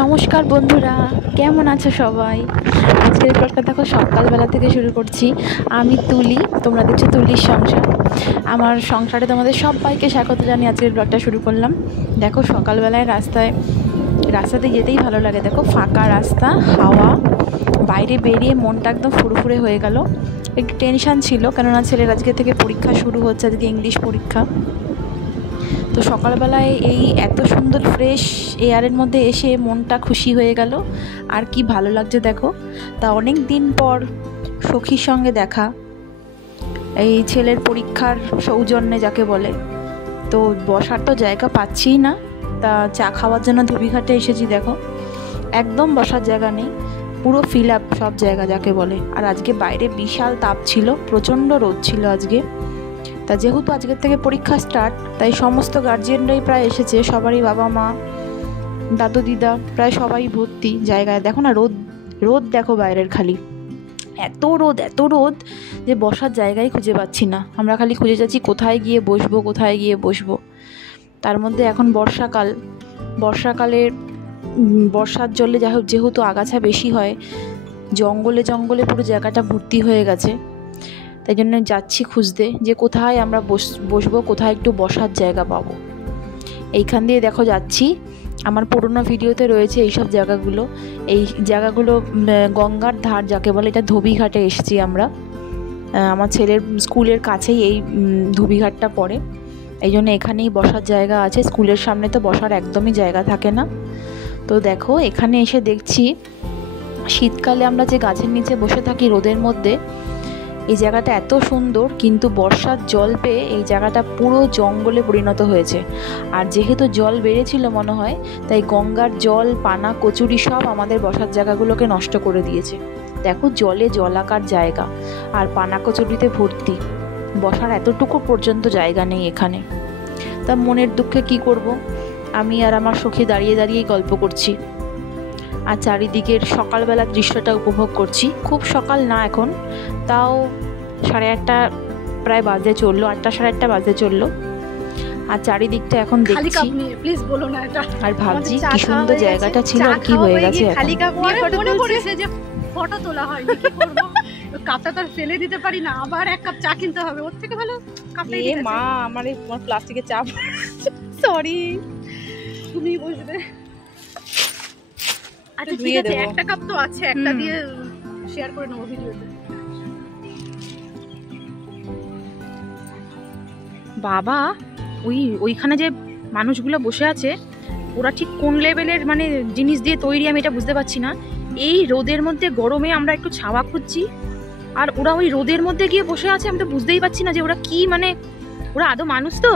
নমস্কার বন্ধুরা, কেমন আছো সবাই? আজকের ব্লগটা দেখো সকালবেলা থেকে শুরু করছি। আমি তুলি, তোমরা দেখছো তুলির সংসার। আমার সংসারে তোমাদের সবাইকে স্বাগত জানিয়ে আজকের ব্লগটা শুরু করলাম। দেখো সকালবেলায় রাস্তাতে যেতেই ভালো লাগে। দেখো ফাঁকা রাস্তা, হাওয়া, বাইরে বেরিয়ে মনটা একদম ফুরফুরে হয়ে গেল। একটু টেনশান ছিল, কেননা ছেলের আজকে থেকে পরীক্ষা শুরু হচ্ছে, আজকে ইংলিশ পরীক্ষা। তো সকালবেলায় এই এত সুন্দর ফ্রেশ এয়ারের মধ্যে এসে মনটা খুশি হয়ে গেল। আর কি ভালো লাগছে দেখো। তা অনেক দিন পর সখীর সঙ্গে দেখা, এই ছেলের পরীক্ষার সৌজন্যে যাকে বলে। তো বসার তো জায়গা পাচ্ছিই না, তা চা খাওয়ার জন্য ধুবিঘাটে এসেছি। দেখো একদম বসার জায়গা নেই, পুরো ফিল আপ সব জায়গা যাকে বলে। আর আজকে বাইরে বিশাল তাপ ছিল, প্রচণ্ড রোদ ছিল আজকে। তা যেহেতু আজকের থেকে পরীক্ষা স্টার্ট, তাই সমস্ত গার্জিয়ানরাই প্রায় এসেছে, সবারই বাবা মা দাদু দিদা প্রায় সবাই ভর্তি জায়গায়। দেখো না রোদ, রোদ দেখো বাইরের, খালি এত রোদ যে বসার জায়গায় খুঁজে পাচ্ছি না। আমরা খালি খুঁজে যাচ্ছি কোথায় গিয়ে বসবো। তার মধ্যে এখন বর্ষাকালের বর্ষার জলে যেহেতু আগাছা বেশি হয়, জঙ্গলে পুরো জায়গাটা ভর্তি হয়ে গেছে। তাই জন্য যাচ্ছি খুঁজতে যে কোথায় আমরা বসবো, কোথায় একটু বসার জায়গা পাবো। এইখান দিয়ে দেখো যাচ্ছি, আমার পুরোনো ভিডিওতে রয়েছে এইসব জায়গাগুলো। এই জায়গাগুলো গঙ্গার ধার যাকে বলে, এটা ধোবিঘাটে এসেছি আমরা। আমার ছেলের স্কুলের কাছেই এই ধোবিঘাটটা পড়ে, এই জন্য এখানেই বসার জায়গা আছে। স্কুলের সামনে তো বসার একদমই জায়গা থাকে না। তো দেখো এখানে এসে দেখছি শীতকালে আমরা যে গাছের নিচে বসে থাকি রোদের মধ্যে, এই জায়গাটা এত সুন্দর, কিন্তু বর্ষার জল পেয়ে এই জায়গাটা পুরো জঙ্গলে পরিণত হয়েছে। আর যেহেতু জল বেড়েছিল মনে হয়, তাই গঙ্গার জল, পানা, কচুরি সব আমাদের বসার জায়গাগুলোকে নষ্ট করে দিয়েছে। দেখো জলে জলাকার জায়গা, আর পানা কচুরিতে ভর্তি, বসার এতটুকু পর্যন্ত জায়গা নেই এখানে। তা মনের দুঃখে কি করব, আমি আর আমার সখী দাঁড়িয়েই গল্প করছি আর চারিদিকের সকালবেলার দৃশ্যটা উপভোগ করছি। খুব সকাল না এখন, তাও 8:30 প্রায় বাজে চললো, 8টা 8:30 বাজে চললো। আর চারিদিকটা এখন দেখছি, প্লিজ বলো না এটা, আর ভাবছি কি সুন্দর জায়গাটা ছিল আর কি হয়ে গেছে। খালি কাপ নিয়ে মনে পড়েছে যে ফটো তোলা হয়নি, কি করব? কাপটা তো ফেলে দিতে পারি না, আবার এক কাপ চা কিনতে হবে। ওর থেকে ভালো কাপটাই দিতে। মা আমার এই প্লাস্টিকের চা, সরি, তুমি বুঝবে। আচ্ছা ঠিক আছে, একটা কাপ তো আছে, একটা দিয়ে শেয়ার করে নেবো ভিডিওতে। বাবা ওইখানে যে মানুষগুলো বসে আছে, ওরা ঠিক কোন লেভেলের মানে জিনিস দিয়ে তৈরি আমি এটা বুঝতে পারছি না। এই রোদের মধ্যে গরমে আমরা একটু ছাওয়া খুঁজছি, আর ওরা ওই রোদের মধ্যে গিয়ে বসে আছে। আমি তো বুঝতেই পারছি না যে ওরা কি, মানে ওরা আদৌ মানুষ তো?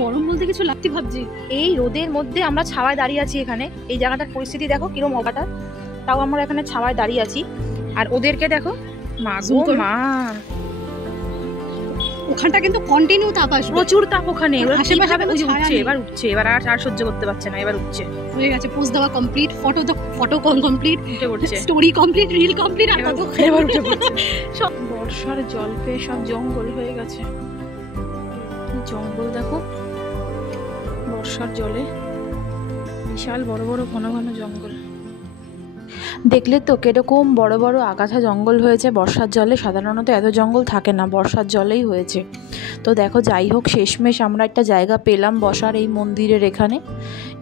গরম বলতে কিছু লাগতে ভাবছি। এই রোদের মধ্যে আমরা ছাওয়ায় দাঁড়িয়ে আছি এখানে, এই জায়গাটার পরিস্থিতি দেখো কিরম অবাটা, তাও আমরা এখানে ছাওয়ায় দাঁড়িয়ে আছি। আর ওদেরকে দেখো, মা গো মা, ওখানটা কিন্তু কন্টিনিউ তাপ আসবে, প্রচুর তাপ ওখানে। এবার উঠছে, এবার আর সহ্য করতে পারছে না, এবার উঠছে। হয়ে গেছে, পোস্ট দেওয়া কমপ্লিট, ফটো কমপ্লিট, উঠে পড়ছে, স্টোরি কমপ্লিট, রিল কমপ্লিট, আর কত এবার উঠে পড়ছে। সব বর্ষার জল পেয়ে সব জঙ্গল হয়ে গেছে। জঙ্গল দেখো, বর্ষার জলে বিশাল বড় বড় ঘন ঘন জঙ্গল। দেখলে তো কিরকম বড় বড় আগাছা জঙ্গল হয়েছে বর্ষার জলে। সাধারণত এত জঙ্গল থাকে না, বর্ষার জলেই হয়েছে। তো দেখো যাই হোক, শেষমেশ আমরা একটা জায়গা পেলাম বসার, এই মন্দিরের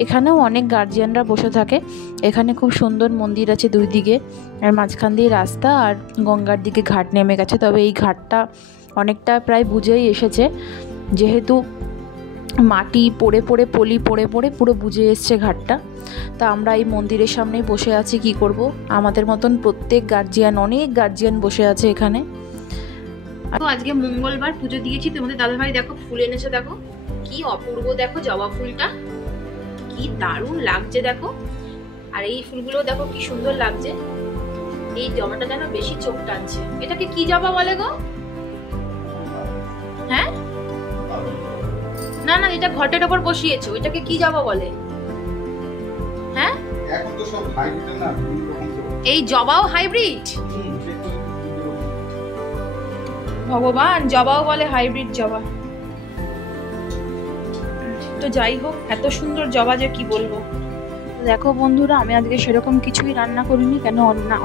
এখানেও অনেক গার্জিয়ানরা বসে থাকে। এখানে খুব সুন্দর মন্দির আছে দুই দিকে, আর মাঝখান দিয়ে রাস্তা, আর গঙ্গার দিকে ঘাট নেমে গেছে। তবে এই ঘাটটা অনেকটা প্রায় বুঝেই এসেছে, যেহেতু মাটি পড়ে পলি পড়ে পুরো বুঝে এসছে ঘাটটা। তা আমরা এই মন্দিরের সামনেই বসে আছি, কি করব, আমাদের মতন প্রত্যেক অনেক গার্জিয়ান বসে আছে এখানে। তো আজকে মঙ্গলবার পুজো দিয়েছি। তোমাদের দাদাভাই দেখো ফুল এনেছে, দেখো কি অপূর্ব, দেখো জবা ফুলটা কি দারুণ লাগছে দেখো। আর এই ফুলগুলো দেখো কি সুন্দর লাগছে। এই জবাটা যেন বেশি চোখ টানছে। এটাকে কি জবা বলে গো? হ্যাঁ না, এটা ঘটের ওপর বসিয়েছো, এটাকে কি জবা বলে? হ্যাঁ এখন তো সব হাইব্রিড না, এই জবাও হাইব্রিড। ভগবান, জবাও বলে হাইব্রিড জবা। তো যাই হোক, এত সুন্দর জবা যে কি বলবো। দেখো বন্ধুরা, আমি আজকে সেরকম কিছুই রান্না করিনি, কেন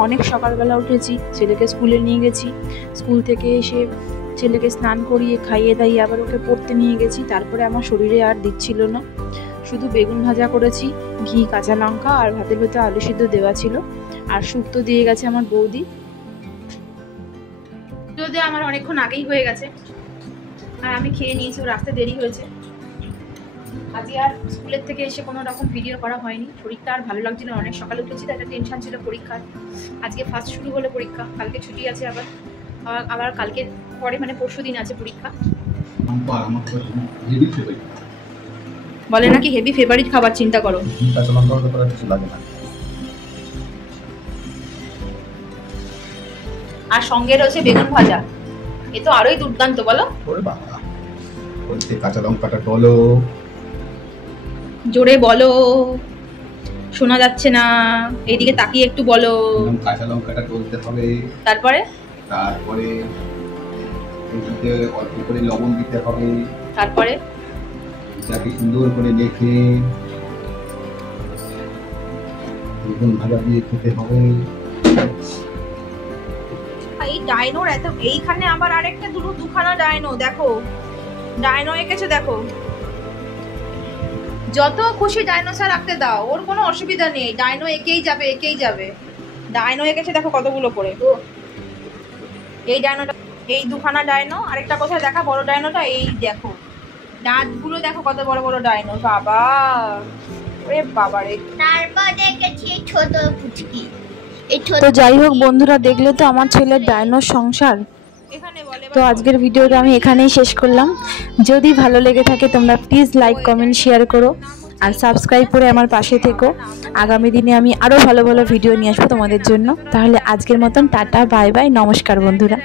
অনেক সকালবেলা উঠেছি, ছেলেকে স্কুলে নিয়ে গেছি, স্কুল থেকে এসে ছেলেকে স্নান করিয়ে খাইয়ে দাইয়ে আবার ওকে পড়তে নিয়ে গেছি, তারপরে আমার শরীরে আর দিচ্ছিল না, শুধু বেগুন ভাজা করেছি, ঘি কাঁচা লঙ্কা আর ভাতের ভেতরে আলু সিদ্ধ দেওয়া ছিল, আর শুক্তো দিয়ে গেছে আমার বৌদি। যদি আমার অনেকক্ষণ আগেই হয়ে গেছে আর আমি খেয়ে নিয়েছি, ওর আসতে দেরি হয়েছে। আজকে আর স্কুলের থেকে এসে কোনো রকম ভিডিও করা হয়নি, শরীরটা আর ভালো লাগছিল, অনেক সকালে উঠেছি তো একটা টেনশন ছিল পরীক্ষার। আজকে ফার্স্ট শুরু হলো পরীক্ষা, কালকে ছুটি আছে, আবার কালকে পরে মানে পরশু দিন আছে পরীক্ষা। আমার তো হেভি ফেভারিট। বলে নাকি হেভি ফেভারিট খাবার, চিন্তা করো। কাঁচা লঙ্কা হতে পারে, কিছু লাগে না। আর সঙ্গে রয়েছে বেগুন ভাজা, এ তো আরোই দুর্দান্ত, বলো। ওরে বাবা, বলতে কাঁচা লঙ্কাটা টলো। জোরে বলো, শোনা যাচ্ছে না, এইদিকে তাকিয়ে একটু বলো। কাঁচা লঙ্কাটা টলতে হবে, তারপরে এটাতে অল্প করে লবণ দিতে হবে, তারপরে এটাকে সুন্দর করে মেখে বেগুন ভাজা দিয়ে খেতে হবে। এই ডাইনোর এত, এইখানে আবার আরেকটা দুখানা ডাইনো, দেখো ডাইনো এঁকেছে, দেখো। যত খুশি ডাইনোসর রাখতে দাও, ওর কোনো অসুবিধা নেই, ডাইনো এঁকেই যাবে। ডাইনো এঁকেছে দেখো কতগুলো করে। এই ডাইনোটা, এই দুখানা ডাইনো, আরেকটা কোথায় দেখা বড় ডাইনোটা, এই দেখো দাঁতগুলো দেখো কত বড় বড় ডাইনো, বাবা ওরে বাবা রে। তারপর দেখেছি ছোট পুচকি। তো যাই হোক বন্ধুরা, দেখলে তো আমার ছেলের ডাইনোর সংসার। এখানে বলে তো আজকের ভিডিওটা আমি এখানেই শেষ করলাম। যদি ভালো লেগে থাকে তোমরা প্লিজ লাইক কমেন্ট শেয়ার করো আর সাবস্ক্রাইব করে আমার পাশে থেকো। আগামী দিনে আমি আরও ভালো ভালো ভিডিও নিয়ে আসবো তোমাদের জন্য। তাহলে আজকের মতন টাটা, বাই বাই, নমস্কার বন্ধুরা।